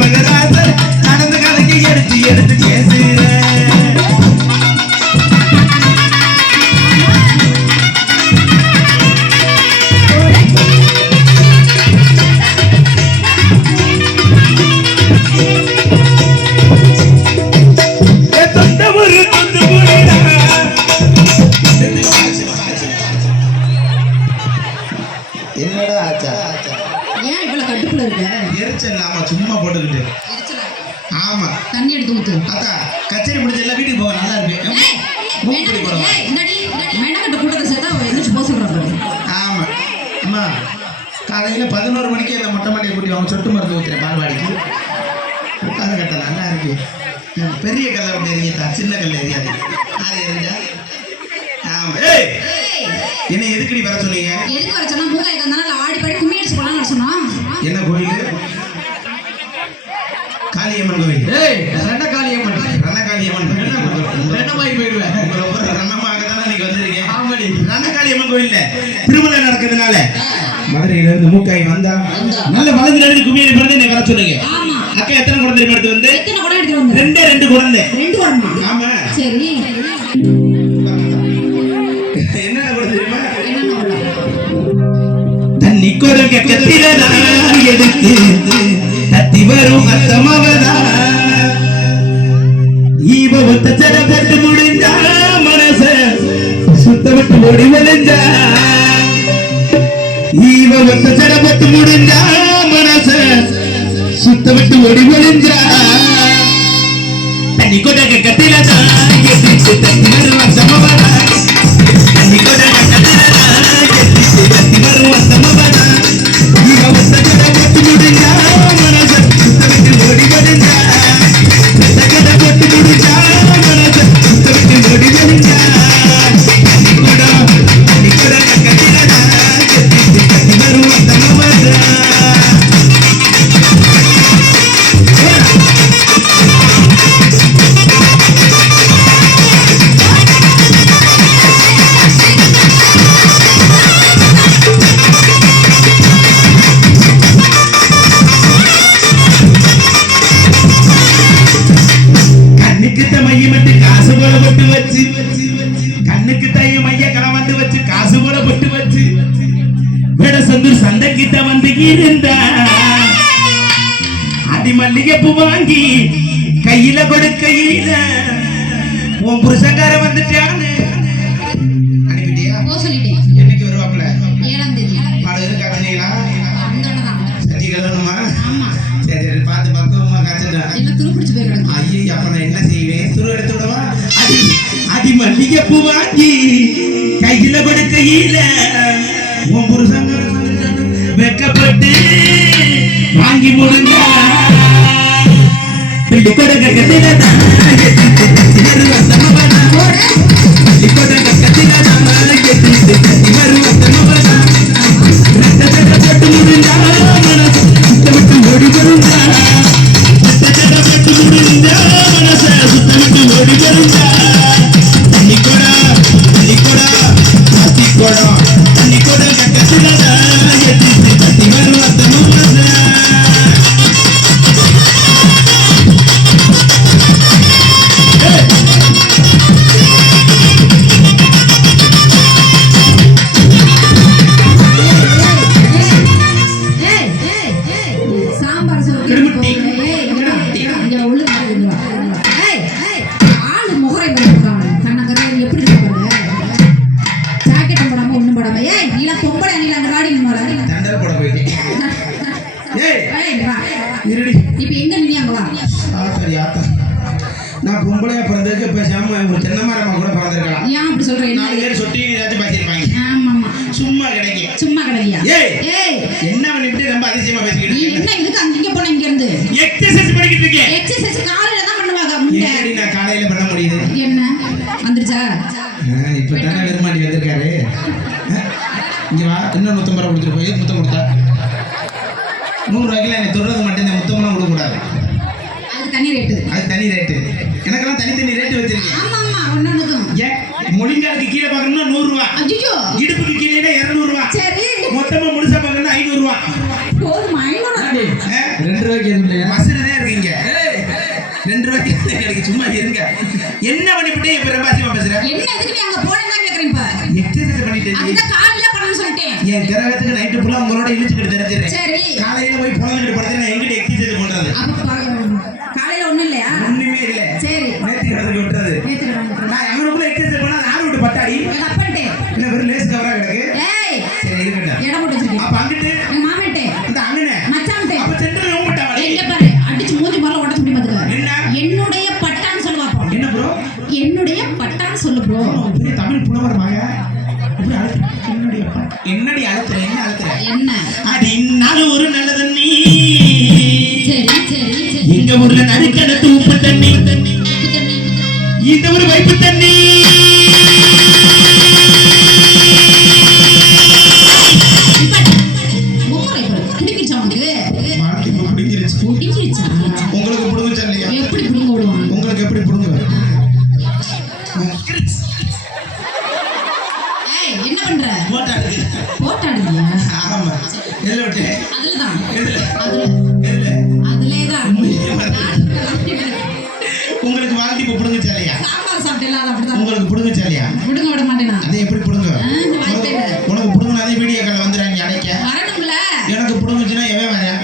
மகராசர் நடந்த கதைக்கு எடுத்து எடுத்து பேசுறேன். என்னடா ஆச்சா? ஏன் இவ்வளவு கட்டுக்குள்ள இருக்க? எரிச்சல் ஆமா, சும்மா போட்டுக்கிட்டு. ஆமா, தண்ணி எடுத்து ஊத்து. அத்தா கச்சேரி முடிஞ்ச எல்லாம் வீட்டுக்கு போக நல்லா இருக்கு. மெனக்கட்ட கூட்டத்தை சேர்த்தா எந்திரிச்சு போக சொல்றாங்க. ஆமா அம்மா, காலையில 11 மணிக்கு அந்த மொட்டை மாடியை கூட்டி அவங்க சொட்டு மருந்து ஊத்துறேன் பால்வாடிக்கு. உட்கார கட்ட நல்லா இருக்கு. பெரிய கல்லை அப்படி எரிஞ்சா, சின்ன கல்லை எரியாது. அது எரிஞ்சா ஆமா. ஏய் என்ன எதுக்கடி வர சொன்னீங்க? எதுக்கு வர சொன்னா? மூக்கை கந்தால ஆடி பாடி கும்மி அடிச்சு போலாம் சொன்னா. என்ன கோயில்? காளியம்மன் கோயில். ஏய் ரணகாளியம்மன். ரணகாளியம்மன் ரணமாய் போயிடுவேன். ரொம்ப ரணமாக தானே நீங்க வந்திருக்கீங்க. ஆமாடி, ரணகாளியம்மன் கோயில்ல திருமணம் நடக்கிறதுனால மதுரையில இருந்து மூக்காய் வந்தா நல்ல வளர்ந்து நடந்து கும்மியடி பிறந்து நீ வர சொன்னீங்க. அக்கா எத்தனை குழந்தை எடுத்து வந்து? எத்தனை குழந்தை எடுத்து வந்து? ரெண்டு குழந்தை. 2 குழந்தை. ஆமா சரி. என்னடா குழந்தை தெரியுமா? என்ன தண்ணி கொரங்க கத்திரதா எடுத்து தத்தி வரும் அத்தமவதா ஈவ ஒத்த சடப்பட்டு முடிஞ்சா மனச சுத்தப்பட்டு ஓடி வளைஞ்சா. ஈவ ஒத்த சடப்பட்டு முடிஞ்சா மனச சுத்தப்பட்டு ஓடி வளைஞ்சா. தண்ணி கொரங்க கத்திரதா எடுத்து தத்தி வரும் அத்தமவதா தண்ணி கொரங்க கத்திரதா எடுத்து தத்தி வரும் அத்தமவதா ஈவ ஒத்த சடப்பட்டு முடிஞ்சா மனச சுத்தப்பட்டு ஓடி வளைஞ்சா. போட்டு முடிஞ்சா மனச சுத்தப்பட்டு ஓடி வளைஞ்சா. தண்ணி கொரங்க கத்திரதா எடுத்து தத்தி வரும் அத்தமவதா. கண்ணுக்கு மையமட்டு காசு போல போட்டு வச்சு, கண்ணுக்கு தைய மைய களவண்டு வச்சு காசு போல போட்டு வச்சு விட சொந்த சந்தைக்கிட்ட வந்து இருந்தா. அடி மல்லிகை பூ வாங்கி கையில கொடுக்கையில உன் புருஷங்கார வந்துட்டான்னு அனுப்பிட்டியா? போ சொல்லிட்டேன். என்னைக்கு வருவாப்புல? 7ஆம் தேதி. பாடு இருக்கா தண்ணிகளா? அந்தோடதான். சரி கலணுமா? ஆமா. சரி சரி, பார்த்து பக்குவமா காய்ச்சிட்டா. எல்லாம் துருப்பிடிச்சு போயிடுறாங்க. ஐயோ, அப்ப நான் என்ன செய்வேன்? துரு எடுத்து விடவா? அடி மல்லிகை பூ வாங்கி கையில கொடுக்கையில உன் புருஷங்க வெக்கப்பட்டு வாங்கி முடிஞ்சா. பிள்ளை கொடுக்க கத்திரதான் வருவத்தமவதா. பிள்ளை கொடுக்க கத்திரதான் வருவத்தமவதா. போட்டு முடிஞ்சா மனசு சுத்தமிட்டு ஓடி வருந்தா. போட்டு முடிஞ்சா மனச சுத்தமிட்டு ஓடி வருந்தா. தண்ணி கொடா தண்ணி கொடா கத்திரதா எடுத்து தத்தி வருவத்தமவதா. சாம்பார் கிடுமுட்டி. ஆளு முகரை பண்ணிருக்காங்க. கண்ணக்கரை எப்படி இருப்பாங்க? ஜாக்கெட் போடாம ஒண்ணும் போடாம. ஏய் நீல பொம்பளை நீல அந்த ராடி நின்னோட. தண்டல் போட போயிட்டேன். ஏய் வா. இருடி. இப்போ எங்க நீ அங்க வா. ஆத்தரி ஆத்தா. நான் பொம்பளையா பிறந்ததுக்கு பேசாம ஒரு தென்னமரமா கூட பிறந்திருக்கலாம். ஏன் அப்படி சொல்ற? 4 பேர் சொட்டி ஏதாச்சும் பேசியிருப்பாங்க. ஆமா ஆமா. சும்மா கிடைக்கும். சும்மா கிடையா? ஏய் என்ன பண்ணிட்டு ரொம்ப அதிசயமா பேசிக்கிட்டு நீ என்ன இதுக்கு அங்க போன இங்க இருந்து? எக்ஸர்சைஸ் பண்ணிக்கிட்டு இருக்கேன். எக்ஸர்சைஸ் காலையில தான் பண்ணுவாங்க. முன்ன எப்படி நான் காலையில பண்ண முடியுது? என்ன வந்துருச்சா? இப்போ தானே வெறுமாடி வந்திருக்காரு. இங்க வா, இன்னும் 150 ரூபா கொடுத்துட்டு போய் முத்தம் கொடுத்தா 100 ரூபாய்க்குல என்னை தொடுறது மட்டும் இந்த முத்தம்லாம் கொடுக்கக்கூடாது. அது தனி ரேட்டு. அது தனி ரேட்டு. எனக்கெல்லாம் தனித்தனி ரேட்டு வச்சிருக்கேன். ஆமா ஆமா ஒன்னொன்னுக்கும். ஏன் முழிங்காலுக்கு கீழே பார்க்கணும்னா 100 ரூபா. அய்யோ. இடுப்புக்கு கீழே 200 ரூபா. சரி. மொத்தமா முழுசா பார்க்கணும்னா 500 ரூபா. போதுமா? 500 ஆ 2 ரூபாய்க்கு எதுவும் இல்லையா? மசுறதே இருக்கீங்க 2 ரூபாய்க்கு கிடைக்கு சும்மா இருங்க. என்ன பண்ணிவிட்டு இப்ப ரொம்ப அதிகமா பேசுற? என்ன எதுக்கு நீ அங்க போறேன்னு தான் கேக்குறேன் இப்ப. எக்ஸசைஸ் பண்ணிட்டு அந்த காலையில பண்ணணும்னு சொல்லிட்டேன். என் கிரகத்துக்கு நைட்டு ஃபுல்லா உங்களோட இழுச்சுக்கிட்டு தெரிஞ்சிடுறேன். சரி. காலையில போய் பொழந்துக்கிட்டு படுத்து நான் எங்கிட்ட எக்ஸசைஸ் பண்றது? காலையில ஒண்ணும் இல்லையா? ஒண்ணுமே இல்ல. சரி. நேத்து கிடக்கு விட்டுறது. நான் எங்கனுக்குள்ள எக்ஸசைஸ் பண்ணா நாலு விட்டு பட்டாடி. எங்க அப்பன்ட்டே. இல்ல வெறும் லேஸ் கவரா கிடக்கு. ஏய். சரி இருக்கட்டும். எடை போட்டு வச்சிருக்கேன். அப்ப அங்கிட்டு எங்க மாமன்ட்டே. இந்த அண்ணனே. மச்சான்ட்டே. அப்ப சென்டர்ல ஓம்பட்டா வாடி. எங்க பாரு அடிச்சு மூஞ்சி மேல ஓட்ட முடியும் பாத்துக்க. என்ன? என்னுடைய பட்டான்னு சொல்லு பாப்போம். என்ன ப்ரோ? என்னுடைய பட்டான்னு சொல்லு ப்ரோ. பெரிய தமிழ் புலவர் மக. அப்படி அழுத்து. என்னடி அழுத்துற? என்ன அழுத்துற? என்ன? அடி நாலு ஒரு நல்ல தண்ணி. சரி சரி சரி. எங்க ஊர்ல நடுக்கணத்து உப்பு தண்ணி. இந்த ஒரு வைப்பு தண்ணி. உங்களுக்கு புடுங்குச்சா இல்லையா? எப்படி புடுங்க விடுவான்? உங்களுக்கு எப்படி புடுங்குவேன்? ஏய் என்ன பண்ற? போட்டாடுது. போட்டாடுறியா? ஆமா. எதுல விட்டு? அதுலதான். எதுல? அதுல. அதுலதான். உங்களுக்கு வாழ்த்தி இப்ப புடுங்குச்சா இல்லையா? சாம்பார் சாப்பிட்டேல அது அப்படிதான். உங்களுக்கு புடுங்குச்சா இல்லையா? புடுங்க விட மாட்டேனா? அதை எப்படி புடுங்க? வாய்ப்பே இல்ல. உனக்கு புடுங்குனாதே வீடியோ கால்ல வந்துறாங்க அடைக்க. வரணும்ல. எனக்கு புடுங்குச்சுனா எவன் வரேன்?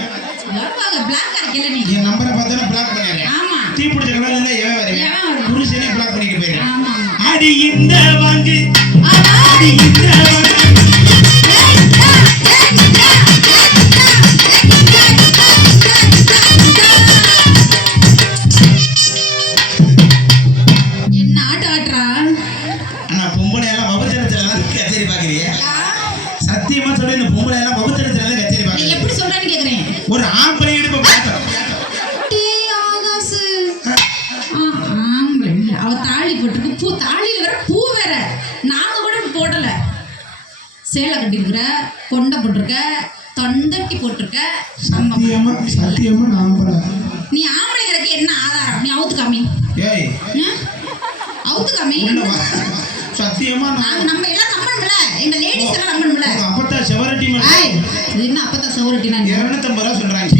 வருவாங்க பிளாக் அடிக்கல நீ. என் நம்பரை பார்த்தா பிளாக் பண்ணிடுறேன். ஆமா. டீ பிடிச்ச கடல இருந்தா எவன் வருவேன்? புருஷனே பிளாக் பண்ணிட்டு போயிடுறேன். ஆமா. அடி இந்த வாங்கு. அடி இந்த வாங்கு. என்ன ஆட்ட ஆட்றா? அண்ணா பொம்பளை எல்லாம் வபச்சரத்துல தான் கச்சேரி பாக்குறீங்க. சத்தியமா சொல்றேன் இந்த பொம்பளை எல்லாம் வபச்சரத்துல தான் கச்சேரி நீ பாக்குறீங்க. எப்படி சொல்றேன்னு கேக்குறேன். ஒரு ஆம்பளை இடுப்பு பார்த்தோம். ஆகாசு. ஆம்பளை இல்ல. அவ தாலி போட்டிருக்கு. பூ தாலியில வேற பூ வேற. நாங்க கூட போடல. சேலை கட்டிருக்கிற, கொண்டை போட்டிருக்க, தொண்டட்டி போட்டிருக்க. சத்தியமா நான் ஆம்பளை. நீ ஆம்பளைங்கிறதுக்கு என்ன ஆதாரம்? நீ அவுத்து காமி. ஏய் அவுத்து காமி. சத்தியமா நாங்க நம்ம எல்லாம் நம்பணும்ல. எங்க லேடிஸ் எல்லாம் நம்பணும்ல. அப்பத்தா செவரட்டி ஏய் இது என்ன அப்பதான் சௌரட்டினா? 250 ரூபா சொல்றாங்க.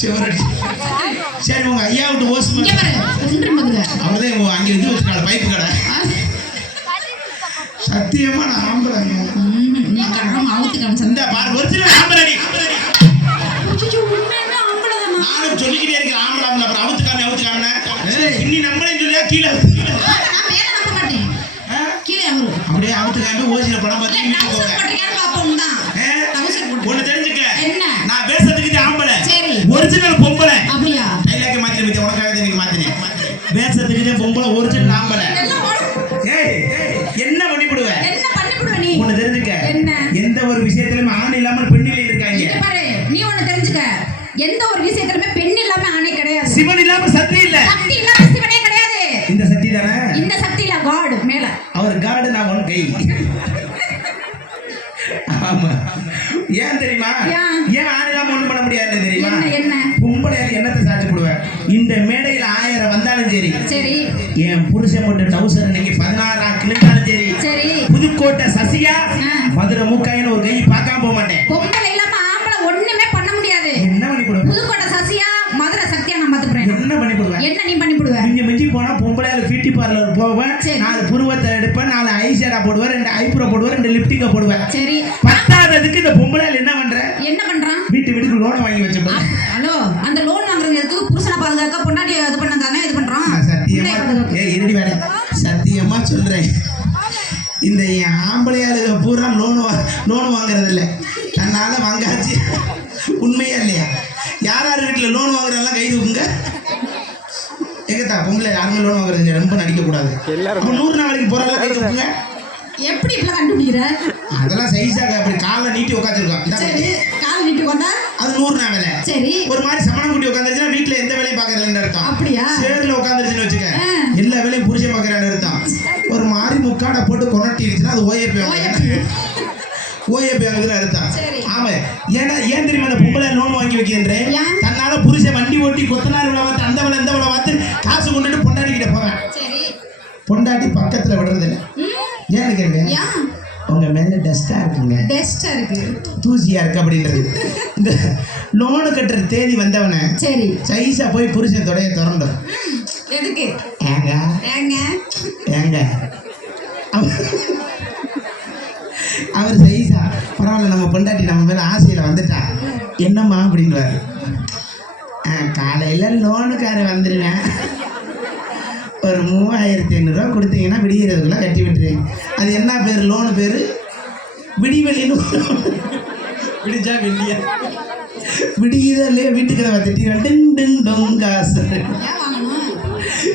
செவரட்டி. சரி உங்க ஐயா விட்டு ஓசு இங்க பாரு. குன்றி மதுங்க. அவர்தான் அங்க இது வச்சிருக்காங்க பைப்பு கடை. சத்தியமா நான் ஆம்பளை. நீ காம அவுத்து காமிச்சா. இந்த பாரு ஒரிஜினல் ஆம்பளை நீ. ஐயோ உண்மையாவே ஆம்பளை தானா? நானும் சொல்லிக்கிட்டே இருக்கேன் ஆம்பளை ஆம்பளை. அப்புறம் அவுத்து காமினா இன்னி நம்பளேன்னு சொல்லியா கீழே நான் மேல நம்ப மாட்டேன். கீழே அவரு. அப்படியே அவுத்து காமி ஓசில படம் பார்த்து வீட்டுக்கு டவுசர் போங்க. போட்டிருக்கான்னு பாப்போம் தான். டவுசர் போட்டு. ஒண்ணு தெரிஞ்சுக்க. என்ன? நான் பேசுறதுக்கு ஆம்பளை. சரி. ஒரிஜினல் பொம்பளை. அப்படியா? டைலாக் மாத்தி மித்த உனக்காக தான் நீங்க மாத்தினேன். பேசுறதுக்கு பொம்பளை ஒரிஜினல் ஆம்பளை. எல்லாம் ஓடு. ஏய் என்ன பண்ணிடுவ? என்ன பண்ணிடுவ நீ? ஒண்ணு தெரிஞ்சுக்க. என்ன? எந்த ஒரு விஷயத்திலுமே ஆண் இல்லாமல் பெண்ணிலே இருக்காங்க. இங்க பாரு நீ ஒண்ணு தெரிஞ்சுக்க. எந்த ஒரு விஷயத்திலுமே பெண் இல்லாம ஆணே கிடையாது. சிவன் இல்லாம சக்தி இல்ல. சக்தி இல்லாம சிவனே கிடையாது. இந்த சக்தி தானே? இந்த சக்தி இல்ல காட் மேல. அவர் காட் நான் ஒன் கை. ஆமா. ஏன் தெரியுமா? ஏன் ஆண் இல்லாம ஒண்ணும் பண்ண முடியாது தெரியுமா? என்ன பொம்பளை என்னத்தை சாட்சி போடுவேன்? இந்த மேடையில் 1000 வந்தாலும் சரி. சரி. என் புருஷன் போட்டு டவுசர் இன்னைக்கு 16 கிளிந்தாலும் சரி. சரி. புதுக்கோட்டை சசியா மதுரை மூக்காயின்னு ஒரு கை பார்க்காம போக மாட்டேன். பொம்பளை இல்லாம ஆம்பளை ஒண்ணுமே பண்ண முடியாது. என்ன பண்ணி போடுவேன்? புதுக்கோட்டை சசியா மதுரை சக்தியா நான் பாத்துறேன். என்ன பண்ணி போடுவேன்? என்ன நீ பண்ணி போடுவ? நீங்க மிஞ்சி போனா பொம்பளையால பியூட்டி பார்லர் போவேன். 4 புருவத்தை எடுப்பேன், 4 ஐஷேடா போடுவேன், 2 ஐப்ரோ போடுவேன், 2 லிப்டிங்க போடுவேன். சரி. பத்தாததுக்கு இந்த பொம்பளையால என்ன பண்ற? என்ன பண்றான்? வீட்டுக்கு லோன் வாங்கி வச்சேன். ஹலோ அந்த லோன் வாங்குறது எதுக்கு? புருஷனை பாதுகாக்க பொண்டாட்டி இது பண்ணதானே இது பண்றான். சத்தியமா இருடி வேற. சத்தியமா சொல்றேன். இந்த ஆம்பளையாளுக பூரா லோன் வாங்குறது இல்லை. தன்னால வாங்காச்சு. உண்மையா இல்லையா? யார் யார் வீட்டில் லோன் வாங்குறதெல்லாம் கை தூக்குங்க. எங்கத்தா பொம்பளை யாருமே லோன் வாங்குறது ரொம்ப நடிக்க கூடாது. 100 நாளைக்கு போறாங்க கை தூக்குங்க. எப்படி இப்ப கண்டுபிடிக்கிற? அதெல்லாம் சைஸாக அப்படி காலை நீட்டி உட்காந்துருக்கோம். சரி கால் நீட்டி உட்காந்தா அது 100 நாள் வேலை. சரி. ஒரு மாதிரி சமணம் குட்டி உட்காந்துருச்சுன்னா வீட்டுல எந்த வேலையும் பாக்குறதுன்னு அர்த்தம். அப்படியா? சேர்ல உட்காந்துருச்சுன்னு வச்சுக்க எல்லா வேலையும் புருஷன் பாக்குறான்னு அர்த்தம். ஒரு மாதிரி முக்காடை போட்டு கொண்டாட்டிருச்சுன்னா அது ஓஏபி வாங்குதுன்னு அர்த்தம். ஆமா. ஏன் தெரியுமா அந்த பொம்பளை லோன் வாங்கி வைக்கின்றேன்? தன்னால புருஷன் வண்டி ஓட்டி கொத்தனார் விழா பார்த்து அந்த வேலை இந்த வேலை பார்த்து காசு கொண்டுட்டு பொண்டாட்டிக்கிட்ட போவேன். பொண்டாட்டி பக்கத்துல விடுறது இல்லை. ஏன்னு கேள்வி? உங்க மேல டஸ்டா இருக்குங்க, டெஸ்டா இருக்கு. தூசியா இருக்கு அப்படின்றது. இந்த லோனு கட்டுற தேதி வந்தவன சரி. சைஸா போய் புருஷன் தொடைய திறந்தோம். எதுக்கு? ஏங்க ஏங்க ஏங்க அவர் சைஸா பரவாயில்ல, நம்ம பொண்டாட்டி நம்ம மேல ஆசையில வந்துட்டா என்னம்மா அப்படின்வாரு. காலையில லோனுக்கார வந்துடுவேன், ஒரு 3500 கொடுத்தீங்கன்னா விடியறதுக்குள்ள கட்டி விட்டுருவேன். அது என்ன பேர்? லோனு பேரு விடிவெளின்னு. விடிஞ்சா வெள்ளியா விடியுதோ இல்லையா வீட்டுக்கு நம்ம திட்டிடுவோம், டிங் டிங் டொங் காசு ஏன் வாங்கணும்?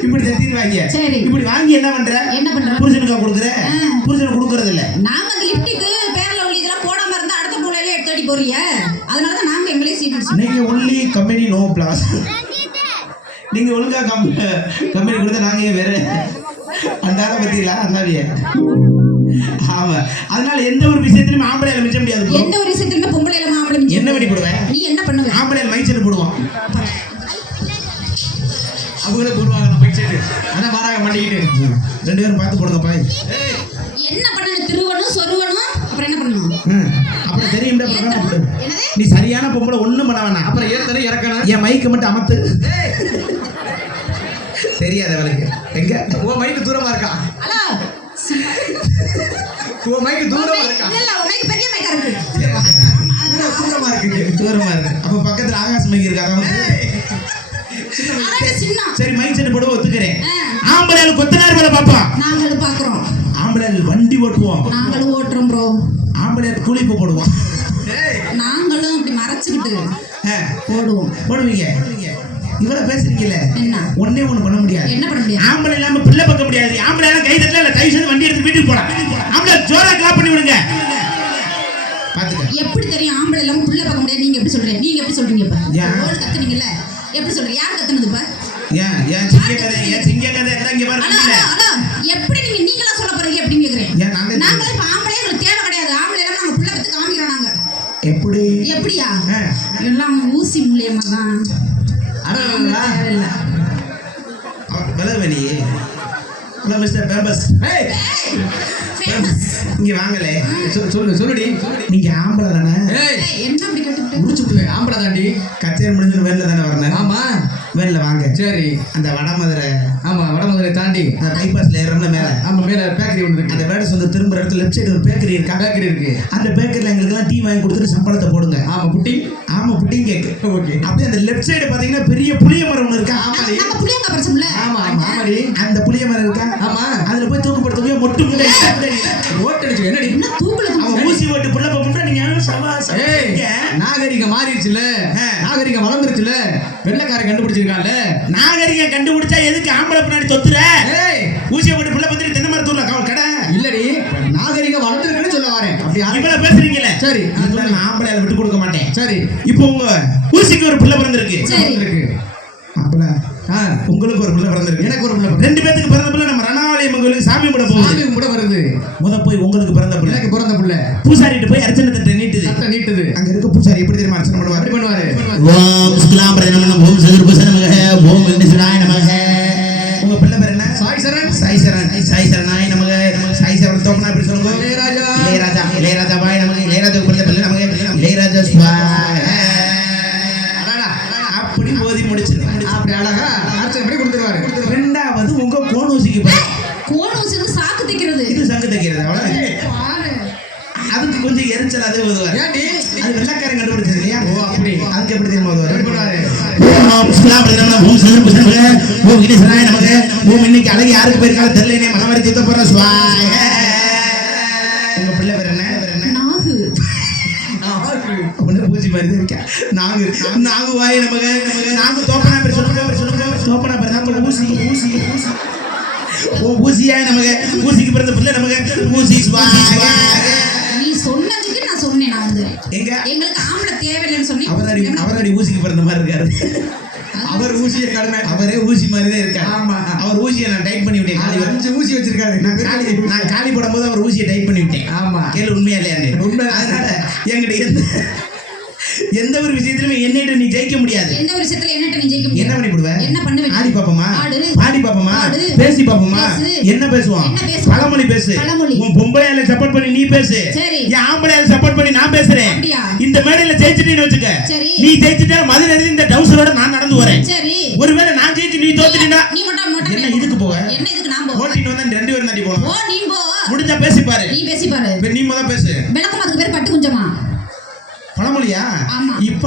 இப்படி தட்டிடுவாங்க. சரி. இப்படி வாங்கி என்ன பண்ற? என்ன பண்ற? புருஷனுக்கா கொடுக்குற? புருஷனுக்கு கொடுக்கறது இல்ல. நாங்க அந்த லிப்டிக்கு பேர்ல உள்ள இதெல்லாம் போடாம இருந்தா அடுத்த மூலையில எடுத்து அடி போறீங்க. அதனாலதான் நாங்க எங்களே சீட் நீங்க ஒன்லி கம்பெனி நோ பிளாஸ். நீங்க ஒழுங்கா கம்பெனி கொடுத்தா நாங்க ஏன் வேற அந்தாத பத்தியில அந்தாவிய. ஆமா, அதனால எந்த ஒரு விஷயத்திலுமே ஆம்பளையில மிச்ச முடியாது bro. எந்த ஒரு விஷயத்துலயுமே பொம்பளையில ஆம்பளை மிச்சம். என்ன பண்ணி போடுவேன்? நீ என்ன பண்ணுவ? ஆம்பளையில மைச்சல் போடுவோம். அவங்களே போடுவாங்க நம்ம சைடு. ஆனா மாறாக மாட்டிக்கிட்டு 2 பேரும் பார்த்து போடுங்க பாய். என்ன பண்ணணும்? திருவணும் சொருவணும், அப்புறம் என்ன பண்ணணும்? அப்புறம் தெரியும்டா அப்புறம் போடு. என்னது? நீ சரியான பொம்பளை ஒண்ணும் பண்ண வேணாம். அப்புறம் ஏத்தணும் இறக்கணும். என் மைக்கு மட்டும் அமத்து. தெரியாது அவளுக்கு. எங்க உன் மைக்கு தூரமா இருக்கா? ஹலோ. உன் மைக்கு தூரமா இருக்கா? இல்ல உன் மைக் பெரிய மைக்கா இருக்கு. தூரமா இருக்கு. தூரமா இருக்கு. அப்ப பக்கத்துல ஆகாஷ் மைக் இருக்கு. அதான் அதான் சின்ன. சரி, மைக் செட் போட ஒத்துக்கிறேன். ஆம்பளையால கொத்தனார் வேலை பாப்போம். நாங்களும் பாக்குறோம். ஆம்பளையால வண்டி ஓட்டுவோம். நாங்களும் ஓட்டுறோம் ப்ரோ. ஆம்பளையால கூலிப்பு போடுவோம். நாங்களும் இப்படி மறைச்சுக்கிட்டு போடுவோம். போடுவீங்க. இவ்வளவு பேசுறீங்கல்ல, என்ன? ஒண்ணே ஒண்ணு பண்ண முடியாது. என்ன பண்ண முடியாது? ஆம்பளை இல்லாம பிள்ளை பார்க்க முடியாது. ஆம்பளை எல்லாம் கை தட்டல இல்ல, தயவு செய்து வண்டி எடுத்து வீட்டுக்கு போலாம். ஆம்பளை ஜோரா கிளாப் பண்ணி விடுங்க. பாத்துக்க. எப்படி தெரியும் ஆம்பளை இல்லாம புள்ள பார்க்க முடியாது? நீங்க எப்படி சொல்றீங்க? நீங்க எப்படி சொல்றீங்க? இப்ப ஏன்? ஓடு கத்துனீங்கல்ல, எப்படி சொல்றீங்க? யார் கத்துனது இப்ப? ஏன் சிங்க கதை எல்லாம் இங்க ஹலோ பாருங்க. ஹலோ எப்படி நீங்களா சொல்ல போறீங்க அப்படின்னு கேக்குறேன். ஏன் நாங்க இப்ப ஆம்பளை எங்களுக்கு தேவை கிடையாது. ஆம்பளை எல்லாம் நாங்க புள்ள பத்தி காமிக்கிறோம். நாங்க எப்படி எப்படியா? எல்லாம் ஊசி மூலியமா தான். தேவையில்லை. விலவெளி. Hello mister famous. ஃபேமஸ். இங்க வாங்கலே. சொல்லுடி. நீங்க ஆம்பளை தானே? என்ன அப்படி கேட்டுட்டு? முடிச்சு விடுவேன். ஆம்பளை தாண்டி. கச்சேரி முடிஞ்சு வேன்ல தானே வரணும்? ஆமா, வேன்ல வாங்க. சரி. அந்த வடமதுரை, ஆமா, வடமதுரை தாண்டி அந்த பைபாஸ்ல ஏறணும் மேல. ஆமா, மேல பேக்கரி ஒன்று இருக்கு. அந்த வேடை சொந்த திரும்ப இடத்துல லெஃப்ட் சைடு ஒரு பேக்கரி இருக்கா? பேக்கரி இருக்கு. அந்த பேக்கரியில் எங்களுக்கு எல்லாம் டீ வாங்கி கொடுத்துட்டு சம்பளத்தை போடுங்க. ஆமா, புட்டி. ஆமா, புட்டிங் கேக்கு. ஓகே. அப்படியே அந்த லெஃப்ட் சைடு பாத்தீங்கன்னா பெரிய புளிய மரம் ஒன்று இருக்கா? நம்ம புளியங்க பறிச்சோம்ல. ஆமா ஆமாடி. அந்த புளிய மரம் இருக்கா? ஆமா. அதுல போய் தூக்கு போட்டு மொட்டு முட்டை ஓட்டடிச்சு என்னடி? என்ன தூக்குல அவன் ஊசி ஓட்டு புள்ள போட்டா நீங்க ஏய், நாகரிகம் மாறிடுச்சுல, நாகரிகம் வளர்ந்துருச்சுல, வெள்ளைக்கார கண்டுபிடிச்சிருக்கான்ல. நாகரிகம் கண்டுபிடிச்சா எதுக்கு ஆம்பளை பின்னாடி தொத்துற? ஏய், ஊசியை போட்டு புள்ள பத்திரி தென்னை மரத்தூர்ல கடை இல்லடி, நாகரிகம் வளர்ந்துருக்குன்னு சொல்ல வரேன். அப்படி இவ்வளவு பேசுறீங்களே. சரி, நான் ஆம்பளையால விட்டு கொடுக்க மாட்டேன். சரி. இப்போ உங்க ஊசிக்கு ஒரு புள்ள பிறந்திருக்கு. சரி. மாப்பிள்ள, உங்களுக்கு ஒரு பிள்ளை பிறந்திருக்கு, எனக்கு ஒரு பிள்ளை. 2 பேத்துக்கு பிறந்த பிள்ளை நம்ம ரணாலயம் கோயிலுக்கு சாமி கும்பிட போகுது. சாமி கும்பிட வருது. போய் உங்களுக்கு பிறந்த பிள்ளை, எனக்கு பிறந்த பிள்ளை பூசாரிட்டு போய் அர்ச்சனை தட்டை நீட்டுது. தட்டை நீட்டுது. அங்க இருக்க பூசாரி எப்படி தெரியுமா அர்ச்சனை பண்ணுவாரு? எப்படி பண்ணுவாரு? ஓம் சுக்லாம்பரதே நமः, ஓம் சதுர்புஜாய நமः, ஓம் விக்னேஸ்வராய நமः. உங்க பிள்ளை பேர் என்ன? சாய் சரண். சாய் சரண். சாய் சரணாய் நமக. சாய் சரண் தோப்பனா எப்படி சொல்லுங்க? இளையராஜா. இளையராஜா. இளையராஜாவாய் நமக. இளையராஜாவுக்கு பிறந்த பிள்ளை நமக. இளையராஜா ஸ்வாஹா. அப்படி ஓதி முடிச்சிரு. அப்படி அழகா அர்ச்சனை பண்ணி கொடுத்துருவாரு. 2வது உங்க கோன் ஊசிக்கு பிறகு கோன் ஊசி வந்து சாக்கு தைக்கிறது. இது சங்கு தைக்கிறது. அவ்வளவு பாரு. அதுக்கு கொஞ்சம் எரிச்சல் அதே ஓதுவார். ஏன்டி? அது வெள்ளக்காரன் கண்டுபிடிச்சது இல்லையா? ஓ, அப்படி. அதுக்கு எப்படி தெரியுமா ஓதுவார்? எப்படி பண்ணுவாரு? ஓம் சுக்லாம்பரதே நமः, ஓம் சதுர்புஜாய நமः, ஓம் விக்னேஸ்வராய நமः. ஓம் இன்னைக்கு அழகு யாருக்கு போயிருக்காலும் தெரியல, மகமாரி தீர்த்த போற ஸ்வாஹா. உங்க பிள்ளை பேர் என்ன? நாகு. ஒண்ணு பூச்சி மாதிரி தான் இருக்கா. நாகு. நாகு வாய் நமக. நாகு தோப்பனா பேர் சொல்லுங்க. தோப்பனா பேர் தான் ஊசி. ஊசி. ஊசி. ஓ ஊசியாய் நமக. ஊசிக்கு பிறந்த பிள்ளை நமக. ஊசி ஸ்வாஹா. நீ சொன்னதுக்கு நான் சொன்னேன். நான் வந்து எங்க எங்களுக்கு ஆம்பளை தேவையில்லைன்னு சொன்னேன். அவரடி ஊசிக்கு பிறந்த மாதிரி இருக்காரு. அவர் ஊசியை கடமை. அவரே ஊசி மாதிரி தான் இருக்காரு. ஆமா. அவர் ஊசியை நான் டைட் பண்ணி விட்டேன். காலி 5 ஊசி வச்சிருக்காரு. நான் காலி போடும்போது அவர் ஊசியை டைட் பண்ணி விட்டேன். ஆமா. கேளு உண்மையா இல்லையா? உண்மை. அதனால என்கிட்ட எந்த ஒரு விஷயத்திலுமே என்னிட்ட நீ ஜெயிக்க முடியாது. எந்த ஒரு விஷயத்துல என்னட்ட நீ ஜெயிக்க முடியாது. என்ன பண்ணி விடுவ? என்ன பண்ணுவேன்? ஆடி பாப்போமா ஆடு. பாடி பாப்போமா ஆடு. பேசி பாப்போமா பேசு. என்ன பேசுவோம் என்ன பேசுவோம்? பழமொழி பேசு பழமொழி. உன் பொம்பளையால சப்போர்ட் பண்ணி நீ பேசு சரி. என் ஆம்பளையால சப்போர்ட் பண்ணி நான் பேசுறேன் அப்படியா? இந்த மேடையில ஜெயிச்சிட்டேன்னு வச்சுக்க சரி. நீ ஜெயிச்சிட்டா மதுரை எழுதி இந்த டவுசரோட நான் நடந்து வரேன் சரி ஒருவேளை நான் ஜெயிச்சு நீ தோத்துட்டீனா நீ மட்டும் மொட்டை என்ன கிடையாது. இதுக்கு போக என்ன இதுக்கு நான் போவேன்? ஓட்டின்னு வந்தா 2 பேரும் தாண்டி ஓ போலாம் நீ போ. முடிஞ்சா பேசி பாரு நீ பேசி பாரு. இப்ப நீ முத பேசு விளக்கம் அதுக்கு பேர் பட்டு குஞ்சமா? பழமொழியா ஆமா. இப்ப